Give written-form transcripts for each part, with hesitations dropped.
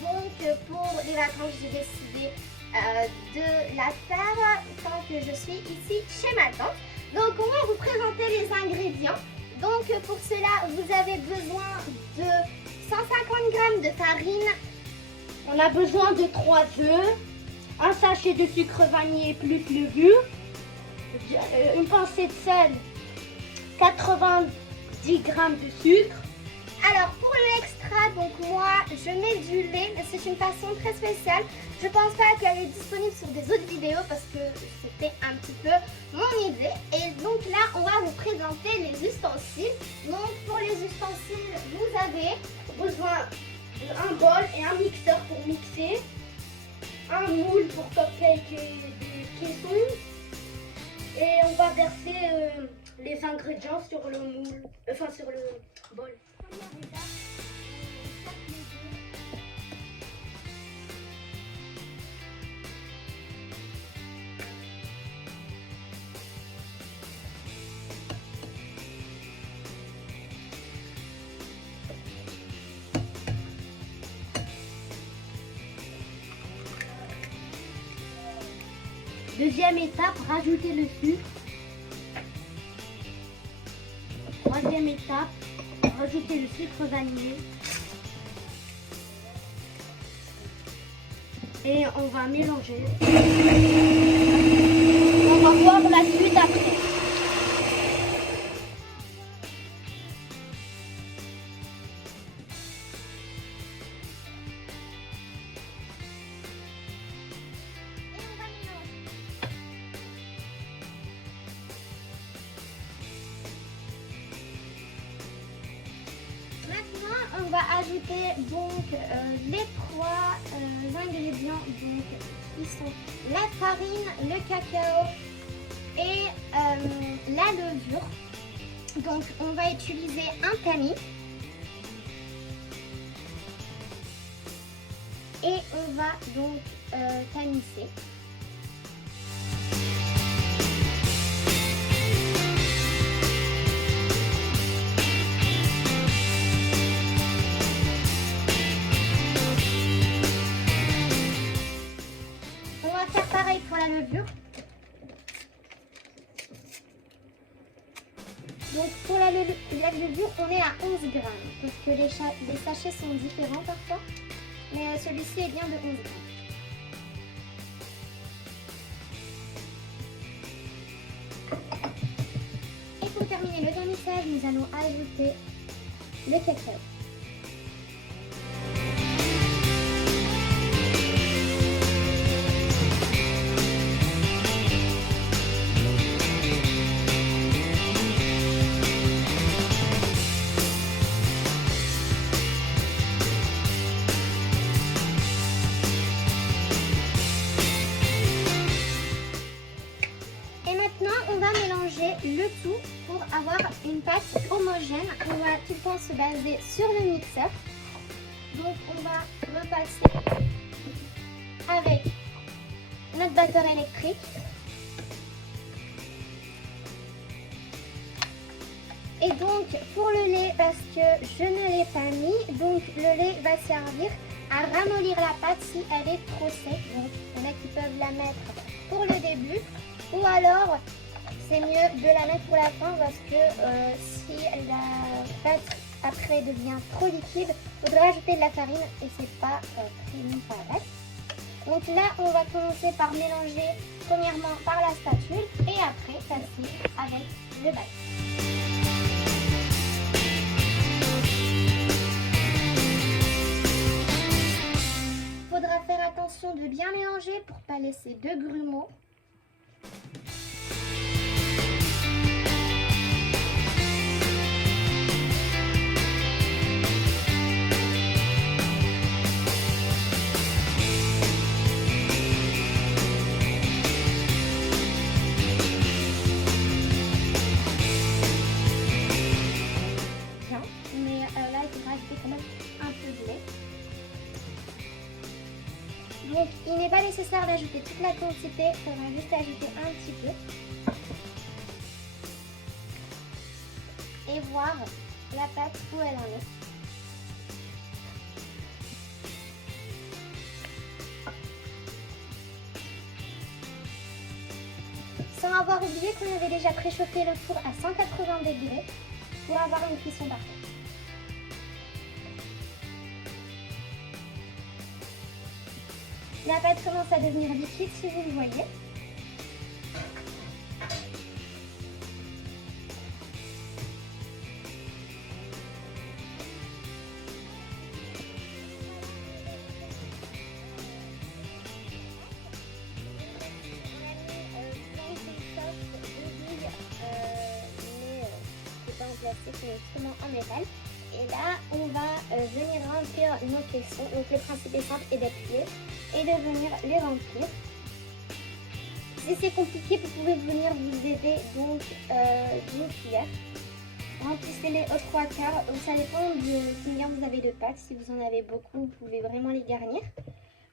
Donc pour les vacances, j'ai décidé de la faire tant que je suis ici chez ma tante. Donc on va vous présenter les ingrédients. Donc pour cela, vous avez besoin de 150 g de farine. On a besoin de 3 œufs, un sachet de sucre vanillé plus levure, une pincée de sel, 90 g de sucre. Alors pour l'extra, donc moi je mets du lait, mais c'est une façon très spéciale. Je pense pas qu'elle est disponible sur des autres vidéos parce que c'était un petit peu mon idée. Et donc là on va vous présenter les ustensiles. Donc pour les ustensiles, vous avez besoin d'un bol et un mixeur pour mixer, Un moule pour cupcake et des caissons. Et on va verser les ingrédients sur le moule, sur le bol. première étape, on tape les œufs. Deuxième étape, rajouter le sucre. Troisième étape, rajouter le sucre vanillé. Et on va mélanger. On va voir la suite après. Maintenant, on va ajouter donc les trois ingrédients donc, qui sont la farine, le cacao et la levure. Donc, on va utiliser un tamis et on va donc tamiser. Pareil pour la levure. Donc pour la levure, on est à 11 g parce que les sachets sont différents parfois, mais celui-ci est bien de 11 g. Et pour terminer le tamisage, nous allons ajouter le cacao. On va mélanger le tout pour avoir une pâte homogène. On va tout le temps se baser sur le mixeur. Donc on va repasser avec notre batteur électrique. Et donc pour le lait, parce que je ne l'ai pas mis, donc le lait va servir à ramollir la pâte si elle est trop sec. Donc il y en a qui peuvent la mettre pour le début ou alors c'est mieux de la mettre pour la fin parce que si la pâte après devient trop liquide, il faudra ajouter de la farine et c'est pas très bon pareil. Donc là, on va commencer par mélanger premièrement par la spatule et après passer avec le bac. Il faudra faire attention de bien mélanger pour ne pas laisser de grumeaux. Donc il n'est pas nécessaire d'ajouter toute la quantité, il faudra juste ajouter un petit peu. Et voir la pâte où elle en est. sans avoir oublié qu'on avait déjà préchauffé le four à 180 degrés pour avoir une cuisson parfaite. La pâte commence à devenir liquide si vous le voyez. Plastique mais justement en métal. Et là on va venir remplir nos caissons. Donc le principe est simple et d'appuyer et de venir les remplir. Si c'est compliqué, vous pouvez venir vous aider donc d'une cuillère. Remplissez-les aux 3/4. Donc ça dépend de combien vous avez de pâtes. Si vous en avez beaucoup, vous pouvez vraiment les garnir.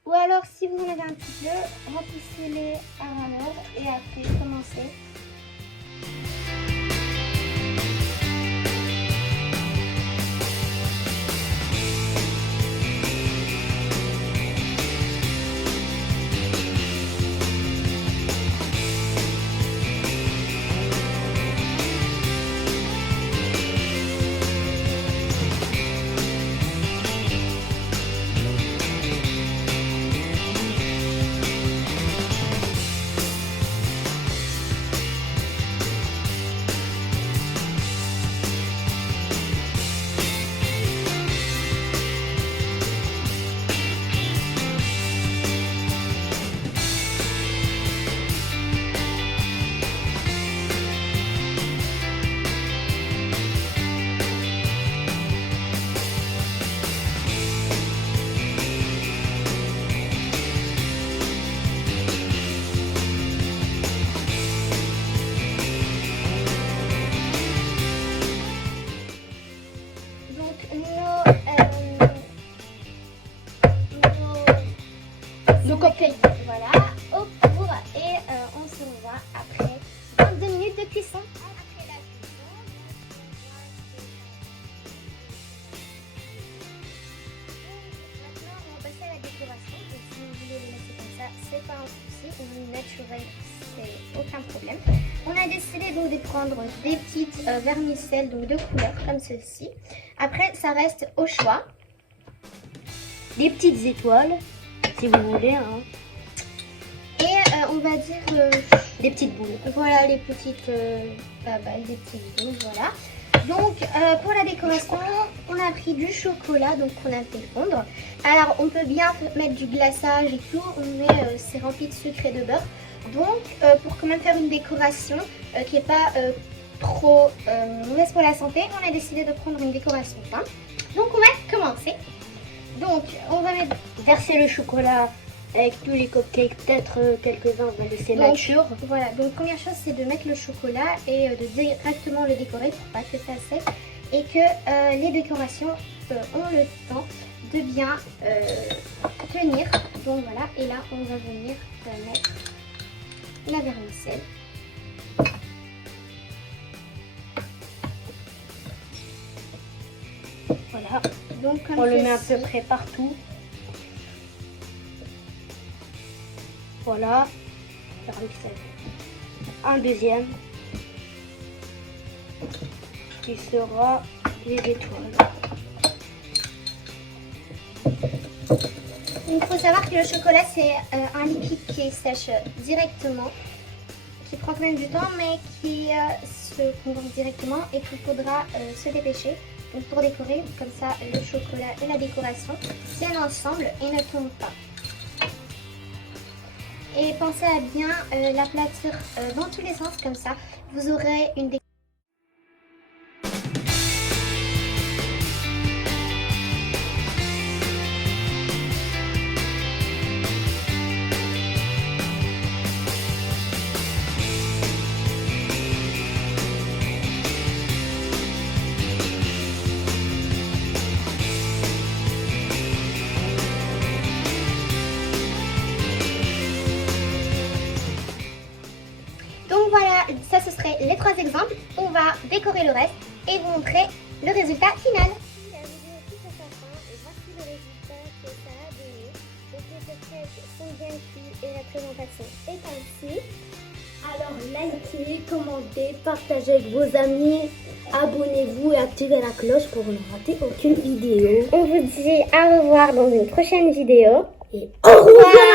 Ou alors si vous en avez un petit peu, remplissez-les à ras et après commencez. Nos cupcakes. Voilà, au four et on se revoit après 22 minutes de cuisson. Après la cuisson, maintenant on va passer à la décoration. Donc si vous voulez les laisser comme ça, c'est pas un souci. On est naturel, c'est aucun problème. On a décidé donc de prendre des petites vermicelles donc de couleur comme ceci. Après ça reste au choix. Des petites étoiles, si vous voulez. Hein. Et on va dire des petites boules. Voilà, les petites des petites boules, voilà. Donc pour la décoration, on a pris du chocolat, donc on a fait fondre. Alors on peut bien mettre du glaçage et tout, mais c'est rempli de sucre et de beurre. Donc pour quand même faire une décoration qui n'est pas trop mauvaise pour la santé, on a décidé de prendre une décoration simple. Donc on va commencer. Donc on va verser le chocolat avec tous les cupcakes, peut-être quelques-uns on va laisser nature. Voilà, donc première chose c'est de mettre le chocolat et de directement le décorer pour pas que ça sèche et que les décorations ont le temps de bien tenir. Donc voilà, et là on va venir mettre la vermicelle. Voilà, donc comme on le met à peu près partout. Voilà, un deuxième qui sera les étoiles. Il faut savoir que le chocolat c'est un liquide qui sèche directement, qui prend quand même du temps mais qui se condense directement et qu'il faudra se dépêcher. Donc pour décorer, comme ça le chocolat et la décoration tiennent ensemble et ne tombent pas. Et pensez à bien l'aplatir dans tous les sens, comme ça vous aurez une décoration. Donc voilà, ça ce serait les 3 exemples. On va décorer le reste et vous montrer le résultat final. La vidéo touche à sa fin et voici le résultat que ça a donné. Donc les cupcakes sont bien cuits et la présentation est ainsi. Alors Alors likez, commentez, partagez avec vos amis, abonnez-vous et activez la cloche pour ne rater aucune vidéo. On vous dit au revoir dans une prochaine vidéo. Et au revoir.